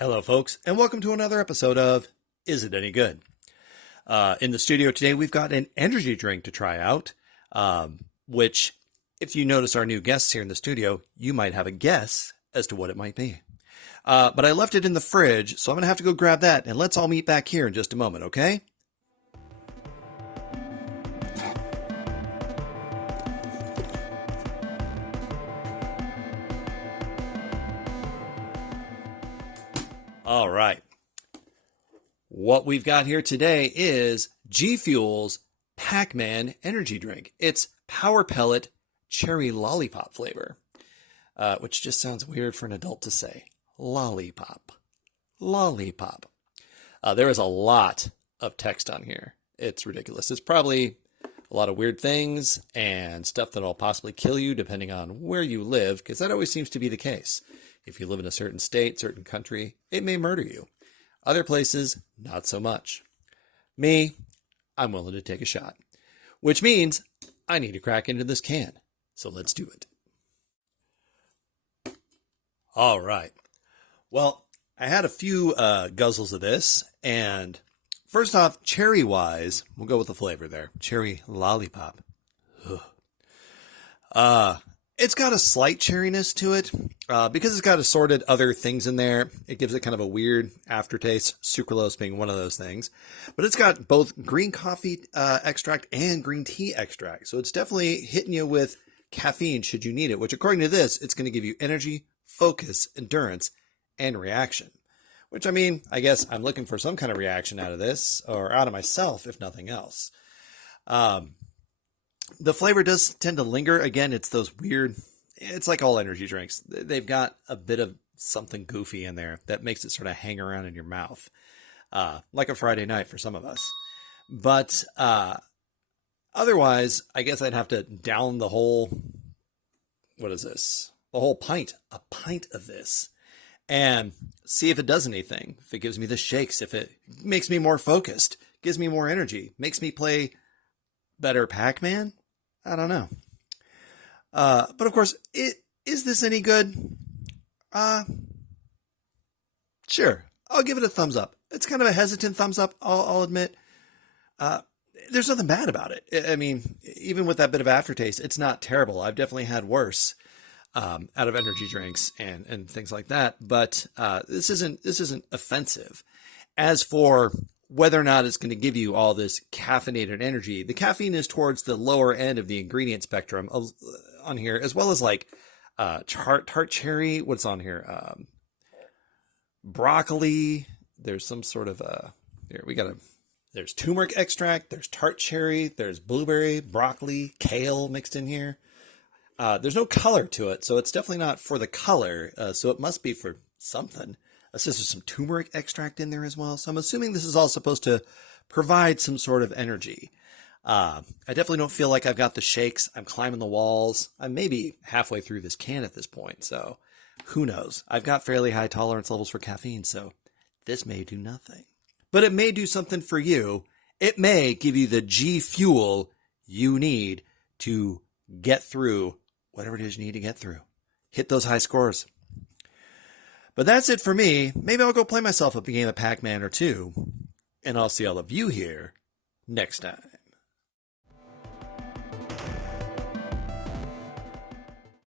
Hello, folks, and welcome to another episode of Is It Any Good? In the studio today, we've got an energy drink to try out, which, if you notice our new guests here in the studio, you might have a guess as to what it might be. But I left it in the fridge, so I'm going to have to go grab that, and let's all meet back here in just a moment, okay? All right. What we've got here today is GFUEL's Pac-Man energy drink. It's Power Pellet Cherry Lollipop flavor, which just sounds weird for an adult to say. Lollipop. Lollipop. There is a lot of text on here. It's ridiculous. It's probably a lot of weird things and stuff that'll possibly kill you depending on where you live, because that always seems to be the case. If you live in a certain state, certain country, it may murder you. Other places, not so much. Me, I'm willing to take a shot. Which means I need to crack into this can. So let's do it. All right. Well, I had a few guzzles of this. And first off, cherry-wise, we'll go with the flavor there. Cherry lollipop. It's got a slight cherryness to it, because it's got assorted other things in there. It gives it kind of a weird aftertaste, sucralose being one of those things. But it's got both green coffee extract and green tea extract. So it's definitely hitting you with caffeine should you need it, which according to this, it's going to give you energy, focus, endurance, and reaction. Which, I mean, I guess I'm looking for some kind of reaction out of this, or out of myself, if nothing else. The flavor does tend to linger. Again, it's those weird, it's like all energy drinks. They've got a bit of something goofy in there that makes it sort of hang around in your mouth. Like a Friday night for some of us. But otherwise, I guess I'd have to down the whole, what is this? The whole pint. A pint of this. And see if it does anything. If it gives me the shakes. If it makes me more focused. Gives me more energy. Makes me play better Pac-Man? I don't know. But of course, is this any good? Sure. I'll give it a thumbs up. It's kind of a hesitant thumbs up, I'll admit. There's nothing bad about it. I mean, even with that bit of aftertaste, it's not terrible. I've definitely had worse out of energy drinks and things like that. But this isn't offensive. As for whether or not it's going to give you all this caffeinated energy, the caffeine is towards the lower end of the ingredient spectrum on here, as well as like tart cherry. What's on here? Broccoli. There's some sort of there's turmeric extract. There's tart cherry. There's blueberry, broccoli, kale mixed in here. There's no color to it, so it's definitely not for the color. So it must be for something. It says there's some turmeric extract in there as well. So I'm assuming this is all supposed to provide some sort of energy. I definitely don't feel like I've got the shakes. I'm climbing the walls. I'm maybe halfway through this can at this point. So who knows? I've got fairly high tolerance levels for caffeine. So this may do nothing. But it may do something for you. It may give you the GFUEL you need to get through whatever it is you need to get through. Hit those high scores. But that's it for me. Maybe I'll go play myself a game of Pac-Man or two. And I'll see all of you here next time.